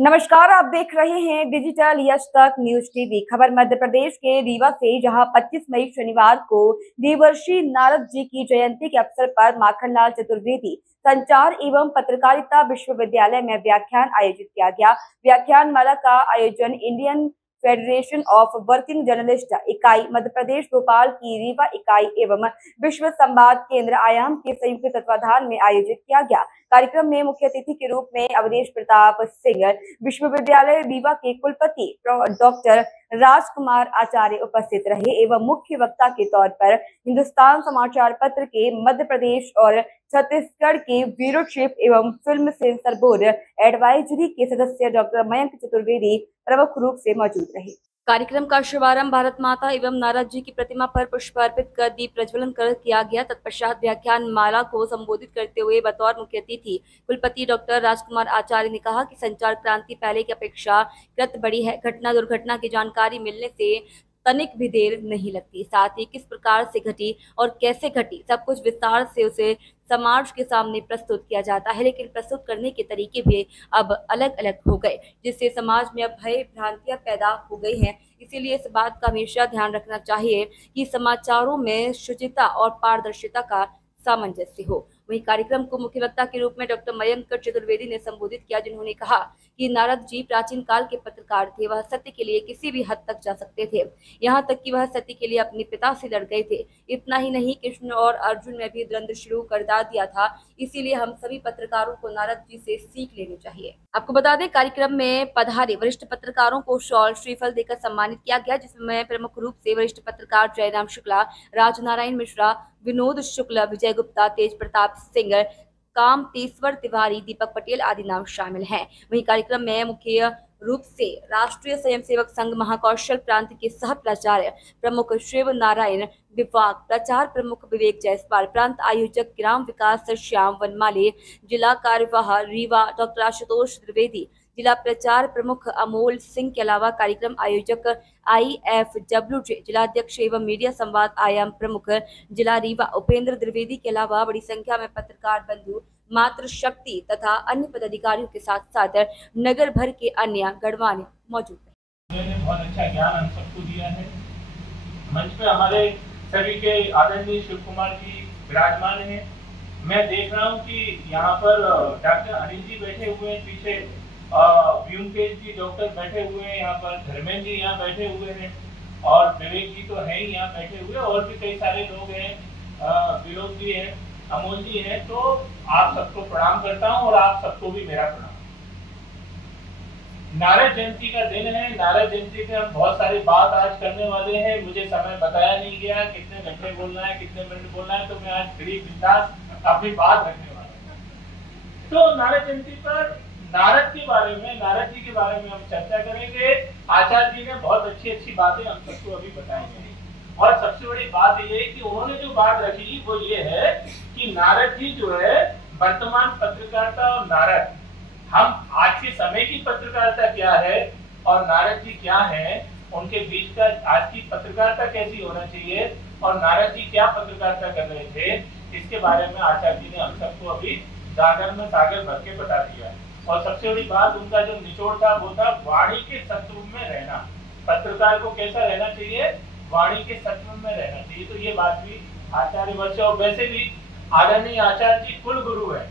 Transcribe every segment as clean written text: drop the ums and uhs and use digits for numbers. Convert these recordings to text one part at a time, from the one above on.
नमस्कार, आप देख रहे हैं डिजिटल यश तक न्यूज टीवी। खबर मध्य प्रदेश के रीवा से, जहां 25 मई शनिवार को देवर्षि नारद जी की जयंती के अवसर पर माखनलाल चतुर्वेदी संचार एवं पत्रकारिता विश्वविद्यालय में व्याख्यान आयोजित किया गया। व्याख्यान माला का आयोजन Indian federation of working journalist इकाई मध्य प्रदेश भोपाल की रीवा इकाई एवं विश्व संवाद केंद्र आयाम के संयुक्त तत्वाधान में आयोजित किया गया। कार्यक्रम में मुख्य अतिथि के रूप में अवधेश प्रताप सिंह, विश्वविद्यालय रीवा के कुलपति डॉक्टर राजकुमार आचार्य उपस्थित रहे एवं मुख्य वक्ता के तौर पर हिंदुस्तान समाचार पत्र के मध्य प्रदेश और छत्तीसगढ़ के ब्यूरो चीफ एवं फिल्म सेंसर बोर्ड एडवाइजरी के सदस्य डॉक्टर मयंक चतुर्वेदी प्रमुख रूप से मौजूद रहे। कार्यक्रम का शुभारंभ भारत माता एवं नारद जी की प्रतिमा पर पुष्प अर्पित कर दीप प्रज्वलन कर किया गया। तत्पश्चात व्याख्यान माला को संबोधित करते हुए बतौर मुख्य अतिथि कुलपति डॉक्टर राजकुमार आचार्य ने कहा कि संचार क्रांति पहले की अपेक्षा कृत बड़ी है। घटना दुर्घटना की जानकारी मिलने से तनिक भी देर नहीं लगती। साथ ही किस प्रकार से घटी और कैसे घटी, सब कुछ विस्तार से उसे समाज के सामने प्रस्तुत किया जाता है, लेकिन प्रस्तुत करने के तरीके भी अब अलग अलग हो गए, जिससे समाज में अब भय भ्रांतियां पैदा हो गई हैं। इसीलिए इस बात का हमेशा ध्यान रखना चाहिए कि समाचारों में शुचिता और पारदर्शिता का सामंजस्य हो। वहीं कार्यक्रम को मुख्य वक्ता के रूप में डॉक्टर मयंक चतुर्वेदी ने संबोधित किया, जिन्होंने कहा कि नारद जी प्राचीन काल के पत्रकार थे। वह सत्य के लिए किसी भी हद तक जा सकते थे, यहाँ तक कि वह सत्य के लिए अपने पिता से लड़ गए थे। इतना ही नहीं, कृष्ण और अर्जुन में भी द्वंद्व शुरू कर दिया था। इसीलिए हम सभी पत्रकारों को नारद जी से सीख लेनी चाहिए। आपको बता दें, कार्यक्रम में पधारे वरिष्ठ पत्रकारों को शॉल श्रीफल देकर सम्मानित किया गया, जिसमें प्रमुख रूप से वरिष्ठ पत्रकार जयराम शुक्ला, राजनारायण मिश्रा, विनोद शुक्ला, विजय गुप्ता, तेज प्रताप सिंह, कामतेश्वर तिवारी, दीपक पटेल आदि नाम शामिल हैं। वहीं कार्यक्रम में मुख्य रूप से राष्ट्रीय स्वयंसेवक संघ महाकौशल प्रांत के सह प्राचार्य प्रमुख शिव नारायण, विभाग प्रचार प्रमुख विवेक जायसवाल, प्रांत आयोजक ग्राम विकास श्याम वनमाली, जिला कार्यवाह रीवा डॉक्टर आशुतोष द्विवेदी, जिला प्रचार प्रमुख अमोल सिंह के अलावा कार्यक्रम आयोजक IFWJ जिलाध्यक्ष एवं मीडिया संवाद आयाम प्रमुख जिला रीवा उपेंद्र द्विवेदी के अलावा बड़ी संख्या में पत्रकार बंधु, मातृ शक्ति तथा अन्य पदाधिकारियों के साथ साथ नगर भर के अन्य गणमान्य मौजूद हैं। बहुत अच्छा ज्ञान हम सबको दिया है। मंच पे हमारे सभी के आदरणीय शिव कुमार जी विराजमान हैं। मैं देख रहा हूँ कि यहाँ पर डॉक्टर अनिल जी बैठे हुए हैं, पीछे व्योमकेश जी डॉक्टर बैठे हुए हैं, यहाँ पर धर्मेंद्र जी यहाँ बैठे हुए हैं और विवेक जी तो है ही यहाँ बैठे हुए, और भी कई सारे लोग हैं, विनोद जी हैं, अमोल जी हैं। तो आप सबको प्रणाम करता हूँ और आप सबको भी मेरा प्रणाम। नारद जयंती का दिन है। नारद जयंती पे हम बहुत सारी बात आज करने वाले हैं। मुझे समय बताया नहीं गया कितने घंटे बोलना है, कितने मिनट बोलना है, तो मैं आज फ्री बिंदास अपनी बात रखने वाला हूँ। तो नारद जयंती पर नारद के बारे में, नारद जी के बारे में हम चर्चा करेंगे। आचार्य जी ने बहुत अच्छी अच्छी बातें हम सबको अभी बताई हैं, और सबसे बड़ी बात ये है कि उन्होंने जो बात रखी वो ये है कि नारद जी जो है वर्तमान पत्रकारिता और नारद, हम आज के समय की पत्रकारिता क्या है और नारद जी क्या है, उनके बीच का आज की पत्रकारिता कैसी होना चाहिए और नारद जी क्या पत्रकारिता कर रहे थे, इसके बारे में आचार्य जी ने हम सबको अभी सागर में सागर भर के बता दिया। और सबसे बड़ी बात उनका जो निचोड़ था वो था वाणी के सत्व में रहना। पत्रकार को कैसा रहना चाहिए, वाणी के सत्व में रहना चाहिए। तो ये बात भी आचार्य वर्ष, और वैसे भी आदरणीय आचार्य जी कुल गुरु है।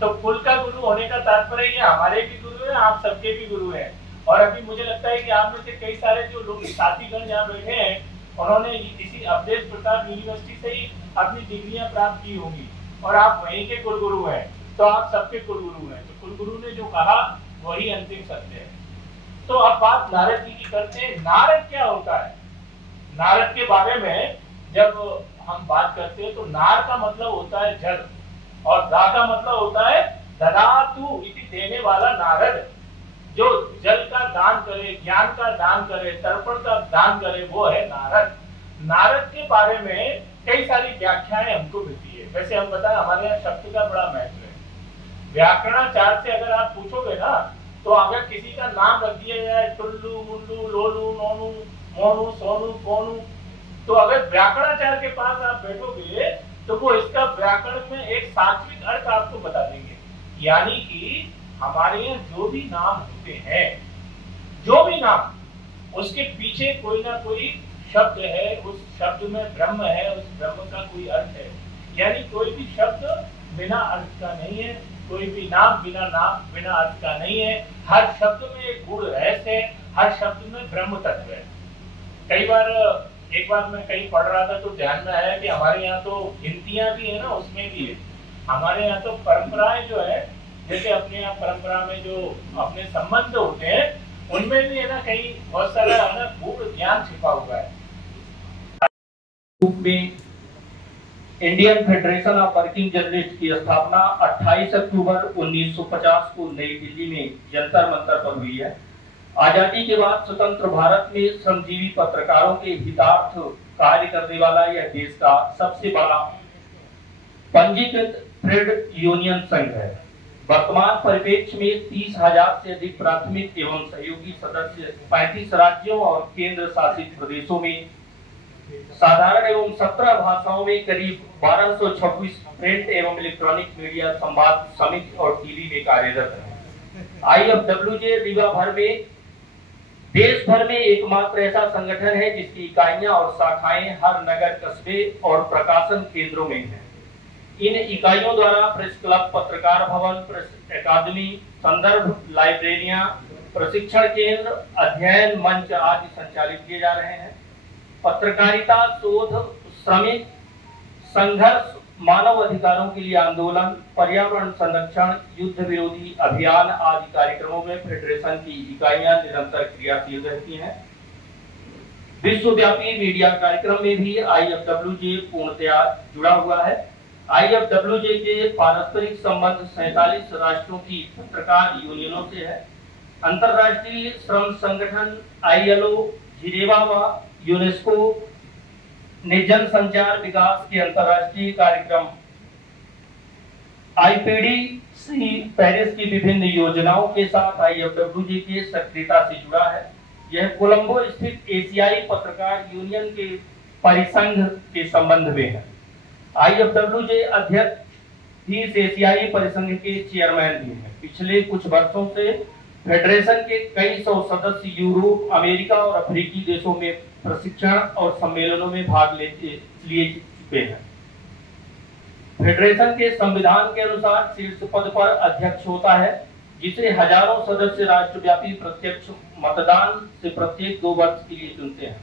तो कुल का गुरु होने का तात्पर्य ये हमारे भी गुरु है, आप सबके भी गुरु है। और अभी मुझे लगता है कि आप में से कई सारे जो लोग साथीगण यहाँ बैठे हैं, उन्होंने इसी अवधेश प्रताप यूनिवर्सिटी से ही अपनी डिग्रियां प्राप्त की होंगी और आप वहीं के कुलगुरु हैं। तो आप सबके कुलगुरु हैं। तो कुलगुरु ने जो कहा वही अंतिम सत्य है। तो अब बात नारद जी की करते हैं। नारद क्या होता है? नारद के बारे में जब हम बात करते हैं तो नार का मतलब होता है जल, और दा का मतलब होता है ददातु इति, देने वाला नारद, जो जल का दान करे, ज्ञान का दान करे, तर्पण का दान करे, वो है नारद। नारद के बारे में कई सारी व्याख्याएं हमको मिलती है। वैसे हम बताएं, हमारे यहाँ शब्द का बड़ा महत्व है। व्याकरणाचार्य से अगर आप पूछोगे ना, तो अगर किसी का नाम रख दिया जाए टुल्लू, मुल्लू, लोलू, नोनू, मोनू, सोनू, कोनू, तो अगर व्याकरणाचार्य के पास आप बैठोगे तो वो इसका व्याकरण में एक सात्विक अर्थ आपको बता देंगे। यानी कि हमारे यहाँ जो भी नाम होते हैं, जो भी नाम, उसके पीछे कोई ना कोई शब्द है, उस शब्द में ब्रह्म है, उस ब्रह्म का कोई अर्थ है। यानी कोई भी शब्द बिना अर्थ का नहीं है, कोई भी नाम बिना अर्थ का नहीं है। हर शब्द में एक गूढ़ रहस्य है, हर शब्द में ब्रह्म तत्व है। कई बार एक बार मैं कहीं पढ़ रहा था तो ध्यान में आया कि हमारे यहाँ तो गिनतियां भी है ना, उसमें भी है। हमारे यहाँ तो परंपराएं जो है, जैसे अपने यहाँ परंपरा में जो अपने संबंध होते हैं, उनमें भी है ना कहीं बहुत सारा है ना गूढ़ ज्ञान छिपा हुआ है। में Indian federation of working journalist की स्थापना 28 अक्टूबर 1950 को नई दिल्ली में जंतर मंतर पर हुई है। आजादी के बाद स्वतंत्र भारत में श्रमजीवी पत्रकारों के हितार्थ कार्य करने वाला यह देश का सबसे बड़ा पंजीकृत ट्रेड यूनियन संघ है। वर्तमान परिप्रेक्ष्य में 30,000 से अधिक प्राथमिक एवं सहयोगी सदस्य 35 राज्यों और केंद्र शासित प्रदेशों में साधारण एवं 17 भाषाओं में करीब 1226 प्रिंट एवं इलेक्ट्रॉनिक मीडिया संवाद समिति और टीवी में कार्यरत है। IFWJ रीवा भर में देश भर में एकमात्र ऐसा संगठन है जिसकी इकाइयां और शाखाएं हर नगर, कस्बे और प्रकाशन केंद्रों में हैं। इन इकाइयों द्वारा प्रेस क्लब, पत्रकार भवन, प्रेस अकादमी, संदर्भ लाइब्रेरियां, प्रशिक्षण केंद्र, अध्ययन मंच आदि संचालित किए जा रहे हैं। पत्रकारिता, शोध, श्रमिक संघर्ष, मानव अधिकारों के लिए आंदोलन, पर्यावरण संरक्षण, युद्ध विरोधी अभियान आदि कार्यक्रमों में फेडरेशन की इकाइयां निरंतर क्रियाशील रहती हैं। विश्वव्यापी मीडिया कार्यक्रम में भी IFWJ पूर्णतया जुड़ा हुआ है। IFWJ के पारस्परिक संबंध 47 राष्ट्रों की पत्रकार यूनियनों से है। अंतरराष्ट्रीय श्रम संगठन ILO, जिनेवा व यूनेस्को ने जनसंचार विकास के अंतरराष्ट्रीय कार्यक्रम IPDC पेरिस की विभिन्न योजनाओं के साथ IFWJ के सक्रियता से जुड़ा है। यह कोलंबो स्थित एशियाई पत्रकार यूनियन के परिसंघ के संबंध में है। IFWJ अध्यक्ष भी इस एशियाई परिसंघ के चेयरमैन भी हैं। पिछले कुछ वर्षों से फेडरेशन के कई सौ सदस्य यूरोप, अमेरिका और अफ्रीकी देशों में प्रशिक्षण और सम्मेलनों में भाग लिए चुके हैं। फेडरेशन के संविधान के अनुसार शीर्ष पद पर अध्यक्ष होता है, जिसे हजारों सदस्य राष्ट्रव्यापी प्रत्यक्ष मतदान से प्रत्येक 2 वर्ष के लिए चुनते हैं।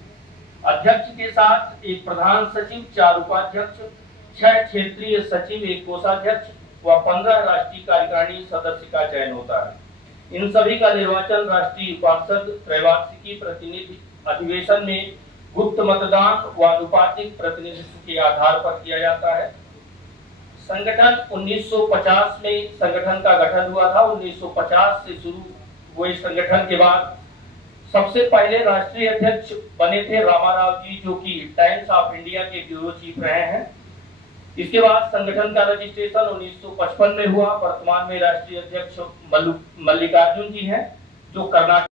अध्यक्ष के साथ एक प्रधान सचिव, 4 उपाध्यक्ष, 6 क्षेत्रीय सचिव, 1 कोषाध्यक्ष व 15 राष्ट्रीय कार्यकारिणी सदस्य का चयन होता है। इन सभी का निर्वाचन राष्ट्रीय पार्षद त्रैवार्षिकी प्रतिनिधि अधिवेशन में गुप्त मतदान व अनुपातिक प्रतिनिधित्व के आधार पर किया जाता है। संगठन 1950 में संगठन का गठन हुआ था। 1950 से शुरू हुए संगठन के बाद सबसे पहले राष्ट्रीय अध्यक्ष बने थे रामाराव जी, जो कि टाइम्स ऑफ इंडिया के ब्यूरो चीफ रहे हैं। इसके बाद संगठन का रजिस्ट्रेशन 1955 में हुआ। वर्तमान में राष्ट्रीय अध्यक्ष मल्लिकार्जुन जी हैं, जो कर्नाटक